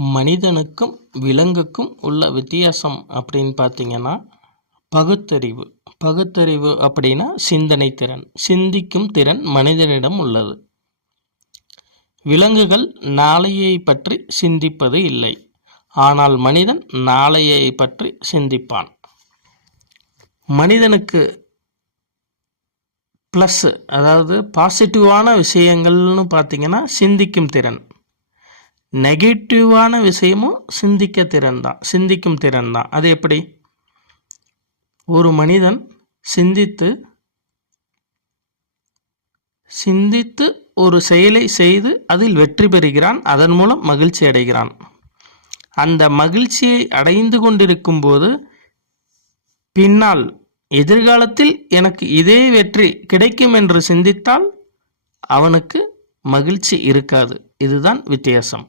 மனிதனுக்கும் விலங்குக்கும் உள்ள வித்தியாசம் அப்படின்னு பார்த்தீங்கன்னா பகுத்தறிவு. பகுத்தறிவு அப்படின்னா சிந்தனை திறன், சிந்திக்கும் திறன் மனிதனிடம் உள்ளது. விலங்குகள் நாளையை பற்றி சிந்திப்பது இல்லை, ஆனால் மனிதன் நாளையை பற்றி சிந்திப்பான். மனிதனுக்கு ப்ளஸ், அதாவது பாசிட்டிவான விஷயங்கள்னு பார்த்தீங்கன்னா சிந்திக்கும் திறன். நெகட்டிவான விஷயமும் சிந்திக்கும் திறன் தான். அது எப்படி? ஒரு மனிதன் சிந்தித்து ஒரு செயலை செய்து அதில் வெற்றி பெறுகிறான், அதன் மூலம் மகிழ்ச்சி அடைகிறான். அந்த மகிழ்ச்சியை அடைந்து கொண்டிருக்கும் போது பின்னால் எதிர்காலத்தில் எனக்கு இதே வெற்றி கிடைக்கும் என்று சிந்தித்தால் அவனுக்கு மகிழ்ச்சி இருக்காது. இதுதான் வித்தியாசம்.